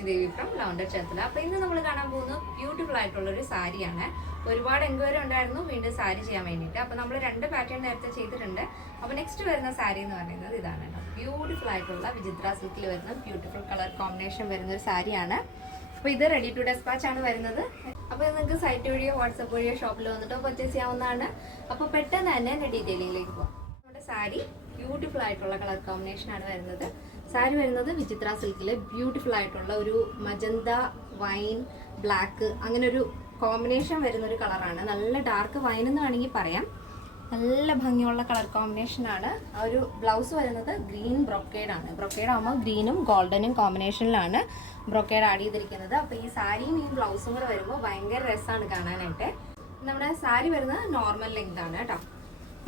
Chachi Devi from Lavender Chatla. അപ്പോൾ ഇന്ന് നമ്മൾ കാണാൻ പോകുന്നത് ബ്യൂട്ടിഫുൾ ആയിട്ടുള്ള ഒരു സാരിയാണ്. ഒരുപാട് എൻക്വയറി ഉണ്ടായിരുന്നു വീണ്ടും സാരി ചെയ്യാൻ വേണ്ടിയിട്ട്. അപ്പോൾ നമ്മൾ രണ്ട് പാറ്റേൺ നേരത്തെ ചെയ്തിട്ടുണ്ട്. അപ്പോൾ നെക്സ്റ്റ് വരുന്ന സാരി എന്ന് പറയുന്നത് ഇതാണ് കേട്ടോ. ബ്യൂട്ടിഫുൾ ആയിട്ടുള്ള വിചിത്ര സിൽക്കിൽ വരുന്ന ബ്യൂട്ടിഫുൾ കളർ കോമ്പിനേഷൻ വരുന്ന ഒരു സാരിയാണ്. അപ്പോൾ ഇത് റെഡി ടു ഡെസ്പാച്ച് ആണ് വരുന്നത്. അപ്പോൾ നിങ്ങൾക്ക് സൈറ്റ് വഴിയോ വാട്സപ്പ് വഴിയോ ഷോപ്പിൽ വന്നിട്ടോ പർച്ചേസ് ചെയ്യാവുന്നതാണ്. അപ്പോൾ പെട്ടെന്ന് തന്നെ എൻ്റെ ഡീറ്റെയിലിംഗിലേക്ക് പോകാം. നമ്മുടെ സാരി ബ്യൂട്ടിഫുൾ ആയിട്ടുള്ള കളർ കോമ്പിനേഷൻ ആണ് വരുന്നത്. സാരി വരുന്നത് വിചിത്ര സിൽക്കിൽ ബ്യൂട്ടിഫുൾ ആയിട്ടുള്ള ഒരു മജന്ത വൈൻ ബ്ലാക്ക് അങ്ങനെ ഒരു കോമ്പിനേഷൻ വരുന്നൊരു കളറാണ്. നല്ല ഡാർക്ക് വൈൻ എന്ന് വേണമെങ്കിൽ പറയാം. നല്ല ഭംഗിയുള്ള കളർ കോമ്പിനേഷനാണ്. ആ ഒരു ബ്ലൗസ് വരുന്നത് ഗ്രീൻ ബ്രൊക്കേഡ് ആണ്. ബ്രൊക്കേഡ് ആകുമ്പോൾ ഗ്രീനും ഗോൾഡനും കോമ്പിനേഷനിലാണ് ബ്രൊക്കേഡ് ആഡ് ചെയ്തിരിക്കുന്നത്. അപ്പോൾ ഈ സാരിയും ഈ ബ്ലൗസും കൂടെ വരുമ്പോൾ ഭയങ്കര രസമാണ് കാണാനായിട്ട്. നമ്മുടെ സാരി വരുന്നത് നോർമൽ ലെങ്ത് ആണ് കേട്ടോ.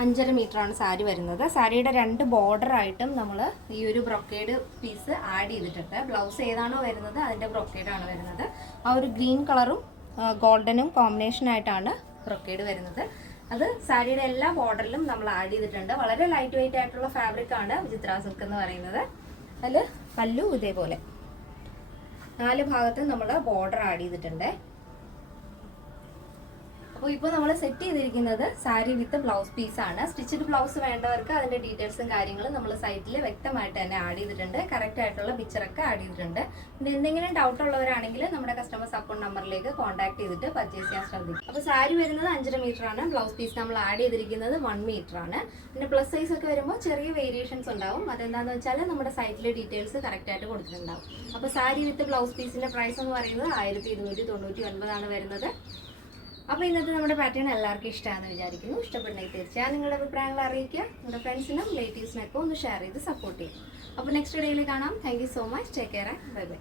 5.5 മീറ്ററാണ് സാരി വരുന്നത്. സാരിയുടെ രണ്ട് ബോർഡറായിട്ടും നമ്മൾ ഈ ഒരു ബ്രൊക്കേഡ് പീസ് ആഡ് ചെയ്തിട്ടുണ്ട്. ബ്ലൗസ് ഏതാണോ വരുന്നത് അതിൻ്റെ ബ്രൊക്കേഡാണ് വരുന്നത്. ആ ഒരു ഗ്രീൻ കളറും ഗോൾഡനും കോമ്പിനേഷനായിട്ടാണ് ബ്രൊക്കേഡ് വരുന്നത്. അത് സാരിയുടെ എല്ലാ ബോർഡറിലും നമ്മൾ ആഡ് ചെയ്തിട്ടുണ്ട്. വളരെ ലൈറ്റ് വെയിറ്റ് ആയിട്ടുള്ള ഫാബ്രിക് ആണ് വിചിത്ര സിൽക്ക് എന്ന് പറയുന്നത്. അതിൽ പല്ലു ഇതേപോലെ 4 ഭാഗത്തും നമ്മൾ ബോർഡർ ആഡ് ചെയ്തിട്ടുണ്ട്. അപ്പോൾ ഇപ്പോൾ നമ്മൾ സെറ്റ് ചെയ്തിരിക്കുന്നത് സാരി വിത്ത് ബ്ലൗസ് പീസാണ്. സ്റ്റിച്ചഡ് ബ്ലൗസ് വേണ്ടവർക്ക് അതിൻ്റെ ഡീറ്റെയിൽസും കാര്യങ്ങളും നമ്മൾ സൈറ്റിൽ വ്യക്തമായിട്ട് തന്നെ ആഡ് ചെയ്തിട്ടുണ്ട്. കറക്റ്റ് ആയിട്ടുള്ള പിക്ചറൊക്കെ ആഡ് ചെയ്തിട്ടുണ്ട്. പിന്നെ എന്തെങ്കിലും ഡൗട്ട് ഉള്ളവരാണെങ്കിൽ നമ്മുടെ കസ്റ്റമർ സപ്പോർട്ട് നമ്പറിലേക്ക് കോൺടാക്ട് ചെയ്തിട്ട് പർച്ചേസ് ചെയ്യാൻ ശ്രദ്ധിക്കും. അപ്പോൾ സാരി വരുന്നത് 5.5 മീറ്ററാണ്. ബ്ലൗസ് പീസ് നമ്മൾ ആഡ് ചെയ്തിരിക്കുന്നത് 1 മീറ്ററാണ്. പിന്നെ പ്ലസ് സൈസ് ഒക്കെ വരുമ്പോൾ ചെറിയ വേരിയേഷൻസ് ഉണ്ടാവും. അതെന്താണെന്ന് വെച്ചാൽ നമ്മുടെ സൈറ്റിലെ ഡീറ്റെയിൽസ് കറക്റ്റായിട്ട് കൊടുത്തിട്ടുണ്ടാവും. അപ്പോൾ സാരി വിത്ത് ബ്ലൗസ് പീസിൻ്റെ പ്രൈസ് എന്ന് പറയുന്നത് 1299 വരുന്നത്. അപ്പോൾ ഇന്നത്തെ നമ്മുടെ പാറ്റേൺ എല്ലാവർക്കും ഇഷ്ടമാണെന്ന് വിചാരിക്കുന്നു. ഇഷ്ടപ്പെട്ടെങ്കിൽ തീർച്ചയായും നിങ്ങളുടെ അഭിപ്രായങ്ങൾ അറിയിക്കുക. നിങ്ങളുടെ ഫ്രണ്ട്സിനും റിലേറ്റീവ്സിനൊക്കെ ഒന്ന് ഷെയർ ചെയ്ത് സപ്പോർട്ട് ചെയ്യും. അപ്പോൾ നെക്സ്റ്റ് ഡേയിൽ കാണാം. Thank you so much. Take care and bye bye.